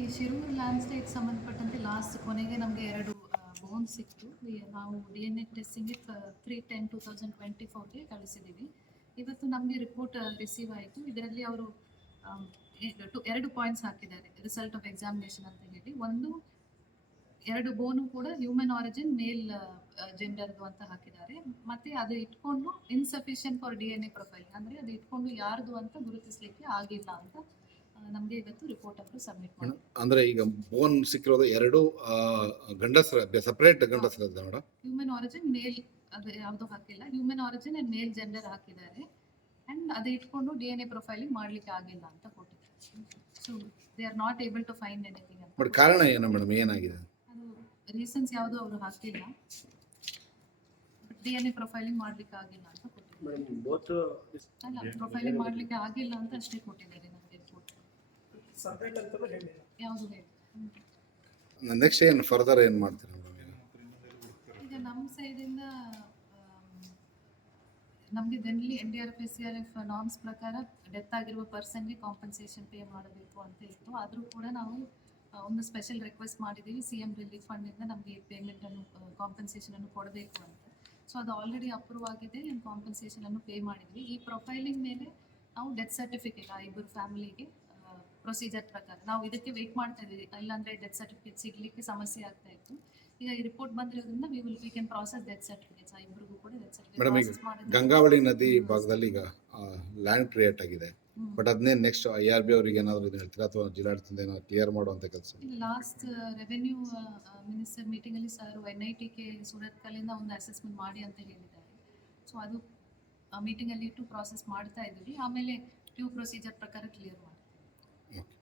ಈ Shirur land slide ಸಂಬಂಧಪಟ್ಟಂತೆ last ಕೊನೆಗೆ ನಮಗೆ 2 ಬೋನ್ ಸಿಕ್ತು. ನಾವು DNA ಟೆಸ್ಟಿಂಗ್ಗೆ 3/10/2024ಗೆ ಕಳಿಸಿದ್ದೀವಿ. ಇವತ್ತು ನಮಗೆ ರಿಪೋರ್ಟ್ ರಿಸೀವ್ ಆಯಿತು. ಇದರಲ್ಲಿ ಅವರು 2 ಪಾಯಿಂಟ್ಸ್ ಹಾಕಿದ್ದಾರೆ, ರಿಸಲ್ಟ್ ಆಫ್ ಎಕ್ಸಾಮಿನೇಷನ್ ಅಂತ ಹೇಳಿ. ಒಂದು 2 ಬೋನು ಕೂಡ ಹ್ಯೂಮನ್ ಆರಿಜಿನ್ ಮೇಲ್ ಜೆಂಡರ್ದು ಅಂತ ಹಾಕಿದ್ದಾರೆ. ಮತ್ತೆ ಅದು ಇಟ್ಕೊಂಡು ಇನ್ಸಫಿಷಿಯಂಟ್ ಫಾರ್ DNA ಪ್ರೊಫೈಲಿಂಗ್, ಅಂದರೆ ಅದು ಇಟ್ಕೊಂಡು ಯಾರ್ದು ಅಂತ ಗುರುತಿಸಲಿಕ್ಕೆ ಆಗಿಲ್ಲ ಅಂತ ನಮಗೆ ಇವತ್ತು ರಿಪೋರ್ಟ್ ಅವರು ಸಬ್ಮಿಟ್ ಮಾಡಿ. ಅಂದ್ರೆ ಈಗ ಬೋನ್ ಸಿಕ್ಕಿರೋದು 2 ಗಂಡಸರ ಸಪರೇಟ್ ಗಂಡಸರ ಮೇಡಮ್. ಹ್ಯೂಮನ್ ಆರಿಜಿನ್ ಮೇಲ್ ಅದು ಯಾವುದು ಹಾಕಿಲ್ಲ, human origin and male gender ಹಾಕಿದ್ದಾರೆ. ಅಂಡ್ ಅದು ಇಟ್ಕೊಂಡು DNA ಪ್ರೊಫೈಲಿಂಗ್ ಮಾಡ್ಲಿಕ್ಕೆ ಆಗಿಲ್ಲ ಅಂತ ಕೊಟ್ಟಿದ್ದಾರೆ. So they are not able to find anything ಅಂತ. ಬಟ್ ಕಾರಣ ಏನು ಮೇಡಮ್, ಏನಾಗಿದೆ? ಅದು ರೀಸನ್ಸ್ ಯಾವುದು ಅವರು ಹಾಕಿಲ್ಲ, DNA ಪ್ರೊಫೈಲಿಂಗ್ ಮಾಡ್ಲಿಕ್ಕೆ ಆಗಿಲ್ಲ ಅಂತ ಕೊಟ್ಟಿದ್ದಾರೆ. ಅಲ್ಲ, ಪ್ರೊಫೈಲಿಂಗ್ ಮಾಡ್ಲಿಕ್ಕೆ ಆಗಿಲ್ಲ ಅಂತ ಅಷ್ಟೇ ಕೊಟ್ಟಿದ್ದಾರೆ ನಮಗೆ ರಿಪೋರ್ಟ್. ಯಾವುದು ಹೇಳಿ ನೆಕ್ಸ್ಟ್ ಏನು ಫರ್ದರ್ ಏನು ಮಾಡ್ತೀರಾ ಮೇಡಮ್? ಈಗ ನಮ್ಮ ಸೈಡಿಂದ ನಮಗೆ ಜನರಲಿ NDRF SCRF ನಾರ್ಮ್ಸ್ ಪ್ರಕಾರ ಡೆತ್ ಆಗಿರುವ ಪರ್ಸನ್ಗೆ ಕಾಂಪನ್ಸೇಷನ್ ಪೇ ಮಾಡಬೇಕು ಅಂತ ಇತ್ತು. ಆದರೂ ಕೂಡ ನಾವು ಒಂದು ಸ್ಪೆಷಲ್ ರಿಕ್ವೆಸ್ಟ್ ಮಾಡಿದ್ದೀವಿ, CM ರಿಲೀಫ್ ಫಂಡಿಂದ ನಮಗೆ ಪೇಮೆಂಟನ್ನು ಕಾಂಪನ್ಸೇಷನನ್ನು ಕೊಡಬೇಕು ಅಂತ. ಸೊ ಅದು ಆಲ್ರೆಡಿ ಅಪ್ರೂವ್ ಆಗಿದೆ, ಕಾಂಪನ್ಸೇಷನನ್ನು ಪೇ ಮಾಡಿದ್ವಿ. ಈ ಪ್ರೊಫೈಲಿಂಗ್ ಮೇಲೆ ನಾವು ಡೆತ್ ಸರ್ಟಿಫಿಕೇಟ್ ಆ ಇಬ್ಬರು ಫ್ಯಾಮಿಲಿಗೆ ಪ್ರೊಸೀಜರ್ ಪ್ರಕಾರ ನಾವು ಇದಕ್ಕೆ ವೆಯ್ಟ್ ಮಾಡ್ತಾ ಇದ್ದೀವಿ. ಇಲ್ಲಾಂದರೆ ಡೆತ್ ಸರ್ಟಿಫಿಕೇಟ್ ಸಿಗಲಿಕ್ಕೆ ಸಮಸ್ಯೆ ಆಗ್ತಾ ಇತ್ತು. ಈಗ ಈ ರಿಪೋರ್ಟ್ ಬಂದಿರೋದ್ರಿಂದ we can process death certificates. ಆ ಇಬ್ಬರಿಗೂ ಕೂಡ ಡೆತ್ ಮೇಡಮ್, ಈಗ ಗಂಗಾವಳಿ ನದಿ ಭಾಗದಲ್ಲಿ ಈಗ ಲ್ಯಾಂಡ್ ಕ್ರಿಯೇಟ್ ಆಗಿದೆ. ಬಟ್ ಅದನ್ನೇ ನೆಕ್ಸ್ಟ್ IRB ಅವರಿಗೆ ಏನಾದರೂ ಇದು ಹೇಳ್ತೀರಾ ಅಥವಾ ಜಿಲ್ಲಾಡಳಿತದಿಂದ ಏನಾದರೂ ಕ್ಲಿಯರ್ ಮಾಡುವಂಥ ಕೆಲಸ? ಲಾಸ್ಟ್ ರೆವೆನ್ಯೂ ಮಿನಿಸ್ಟರ್ ಮೀಟಿಂಗಲ್ಲಿ ಸರ್ NITK ಸೂರತ್ ಕಲ್ಲಿಂದ ಒಂದು ಅಸೆಸ್ಮೆಂಟ್ ಮಾಡಿ ಅಂತ ಹೇಳಿದ್ದಾರೆ. ಸೊ ಅದು ಮೀಟಿಂಗಲ್ಲಿ ಇಟ್ಟು ಪ್ರಾಸೆಸ್ ಮಾಡ್ತಾ ಇದ್ದೀವಿ. ಆಮೇಲೆ ಡ್ಯೂ ಪ್ರೊಸೀಜರ್ ಪ್ರಕಾರ ಕ್ಲಿಯರ್ ಮಾಡಿ